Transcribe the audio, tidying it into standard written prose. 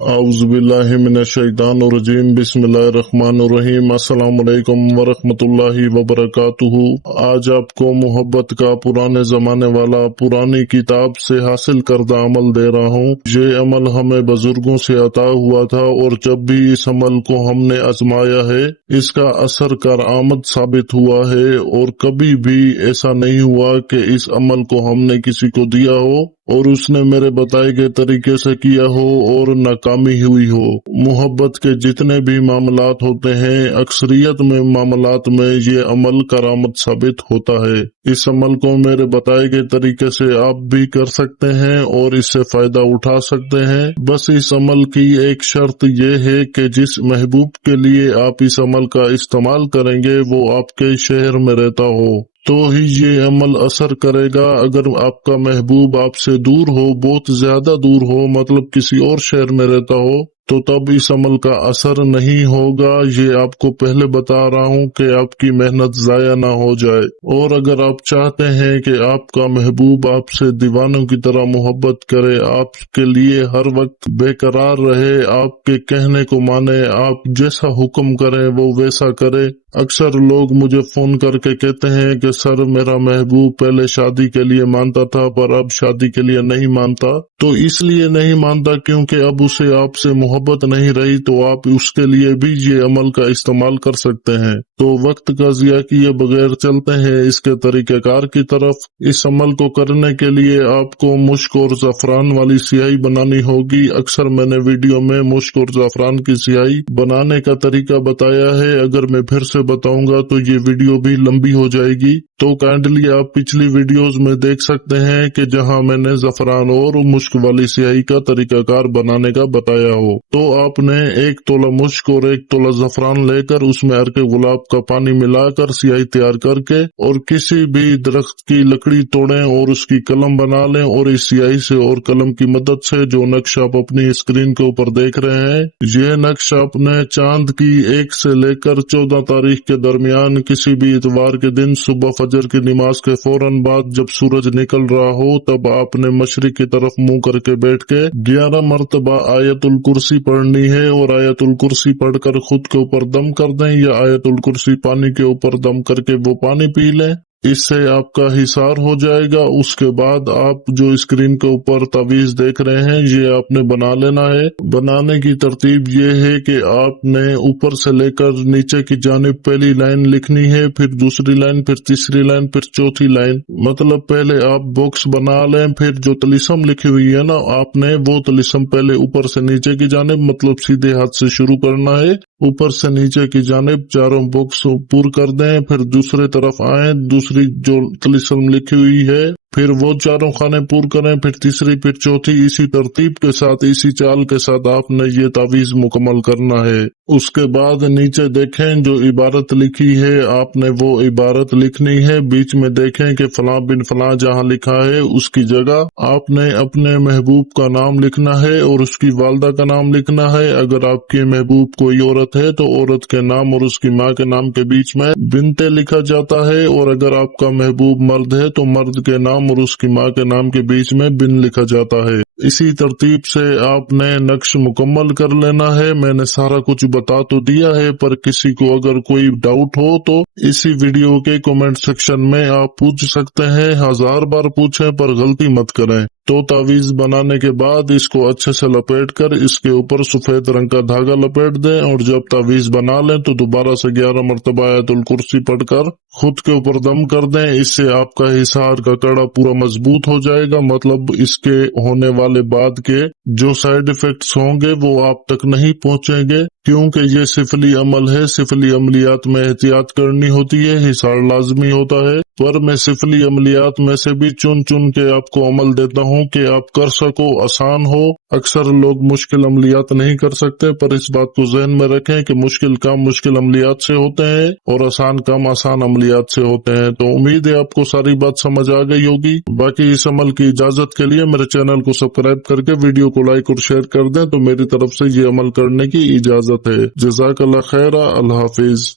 औज़ुबिल्लाहि मिनश्शैतानिर्रजीम बिस्मिल्लाहिर्रहमानिर्रहीम अस्सलाम वालेकुम वरहमतुल्लाहि वबरकातुहू। आज आपको मोहब्बत का पुराने जमाने वाला पुरानी किताब से हासिल करदा अमल दे रहा हूँ। ये अमल हमें बुजुर्गों से अता हुआ था और जब भी इस अमल को हमने आजमाया है इसका असर कारआमद साबित हुआ है और कभी भी ऐसा नहीं हुआ कि इस अमल को हमने किसी को दिया हो और उसने मेरे बताए गए तरीके से किया हो और नाकामी हुई हो। मोहब्बत के जितने भी मामलात होते हैं अक्सरियत में मामलात में ये अमल करामत साबित होता है। इस अमल को मेरे बताए गए तरीके से आप भी कर सकते हैं और इससे फायदा उठा सकते हैं। बस इस अमल की एक शर्त ये है कि जिस महबूब के लिए आप इस अमल का इस्तेमाल करेंगे वो आपके शहर में रहता हो तो ही ये अमल असर करेगा। अगर आपका महबूब आपसे दूर हो, बहुत ज्यादा दूर हो, मतलब किसी और शहर में रहता हो, तो तब इस अमल का असर नहीं होगा। ये आपको पहले बता रहा हूँ कि आपकी मेहनत जाया ना हो जाए। और अगर आप चाहते हैं कि आपका महबूब आपसे दीवानों की तरह मोहब्बत करे, आपके लिए हर वक्त बेकरार रहे, आपके कहने को माने, आप जैसा हुक्म करें वो वैसा करे। अक्सर लोग मुझे फोन करके कहते हैं कि सर मेरा महबूब पहले शादी के लिए मानता था पर अब शादी के लिए नहीं मानता। तो इसलिए नहीं मानता क्योंकि अब उसे आपसे मोहब्बत नहीं रही, तो आप उसके लिए भी ये अमल का इस्तेमाल कर सकते हैं। तो वक्त का ज़िया किए बगैर चलते हैं इसके तरीक़ेकार की तरफ। इस अमल को करने के लिए आपको मुश्क और ज़फ़रान वाली स्याही बनानी होगी। अक्सर मैंने वीडियो में मुश्क और ज़फ़रान की स्याही बनाने का तरीका बताया है। अगर मैं फिर से बताऊंगा तो ये वीडियो भी लंबी हो जाएगी, तो काइंडली आप पिछली वीडियोस में देख सकते हैं कि जहां मैंने ज़फ़रान और मुश्क वाली स्याही का तरीकाकार बनाने का बताया हो। तो आपने 1 तोला मुश्क और 1 तोला ज़फ़रान लेकर उसमें अर्क गुलाब का पानी मिलाकर स्याही तैयार करके और किसी भी दरख्त की लकड़ी तोड़ें और उसकी कलम बना लें और इस स्याही से और कलम की मदद से जो नक्शा आप अपनी स्क्रीन के ऊपर देख रहे हैं, यह नक्शा अपने चांद की 1 से लेकर 14 तारीख के दरमियान किसी भी इतवार के दिन सुबह फजर की नमाज के फौरन बाद जब सूरज निकल रहा हो तब आपने मशरिक की तरफ मुंह करके बैठ के 11 मरतबा आयतुल कुर्सी पढ़नी है और आयतुल कुर्सी पढ़कर खुद के ऊपर दम कर दें या आयतुल कुर्सी पानी के ऊपर दम करके वो पानी पी लें। इससे आपका हिसार हो जाएगा। उसके बाद आप जो स्क्रीन के ऊपर तावीज देख रहे हैं ये आपने बना लेना है। बनाने की तरतीब ये है कि आपने ऊपर से लेकर नीचे की जानिब पहली लाइन लिखनी है, फिर दूसरी लाइन, फिर तीसरी लाइन, फिर चौथी लाइन। मतलब पहले आप बॉक्स बना लें, फिर जो तलिस्म लिखी हुई है ना आपने वो तलिस्म पहले ऊपर से नीचे की जानिब मतलब सीधे हाथ से शुरू करना है, ऊपर से नीचे की जानिब चारों बॉक्स पूर कर दें। फिर दूसरे तरफ आए, दूसरी जो तलिस्म लिखी हुई है फिर वो चारों खाने पूर करें, फिर तीसरी, फिर चौथी। इसी तरतीब के साथ, इसी चाल के साथ आपने ये तावीज मुकम्मल करना है। उसके बाद नीचे देखें जो इबारत लिखी है आपने वो इबारत लिखनी है। बीच में देखें कि फलां बिन फलां जहाँ लिखा है उसकी जगह आपने अपने महबूब का नाम लिखना है और उसकी वालदा का नाम लिखना है। अगर आपकी महबूब कोई औरत है तो औरत के नाम और उसकी माँ के नाम के बीच में बिनते लिखा जाता है, और अगर आपका महबूब मर्द है तो मर्द के नाम और उसकी माँ के नाम के बीच में बिन लिखा जाता है। इसी तरतीब से आपने नक्श मुकम्मल कर लेना है। मैंने सारा कुछ बता तो दिया है पर किसी को अगर कोई डाउट हो तो इसी वीडियो के कमेंट सेक्शन में आप पूछ सकते हैं। 1000 बार पूछें पर गलती मत करें। तो तावीज बनाने के बाद इसको अच्छे से लपेट कर इसके ऊपर सफेद रंग का धागा लपेट दें और जब तावीज बना लें तो दोबारा से 11 मरतबा आयतुल कुर्सी पढ़कर खुद के ऊपर दम कर दें। इससे आपका हिसार का कड़ा पूरा मजबूत हो जाएगा। मतलब इसके होने वाले बाद के जो साइड इफेक्ट्स होंगे वो आप तक नहीं पहुंचेंगे, क्योंकि ये सिफली अमल है। सिफली अमलियात में एहतियात करनी होती है, हिसार लाजमी होता है। पर मैं सिफली अमलियात में से भी चुन चुन के आपको अमल देता हूँ कि आप कर सको, आसान हो। अक्सर लोग मुश्किल अमलियात नहीं कर सकते, पर इस बात को ज़हन में रखें कि मुश्किल काम मुश्किल अमलियात से होते हैं और आसान काम आसान अमलियात से होते हैं। तो उम्मीद है आपको सारी बात समझ आ गई होगी। बाकी इस अमल की इजाजत के लिए मेरे चैनल को सब्सक्राइब करके वीडियो को लाइक और शेयर कर दें तो मेरी तरफ से ये अमल करने की इजाजत है। जज़ाकल्लाह खैरा। अल्लाह हाफिज।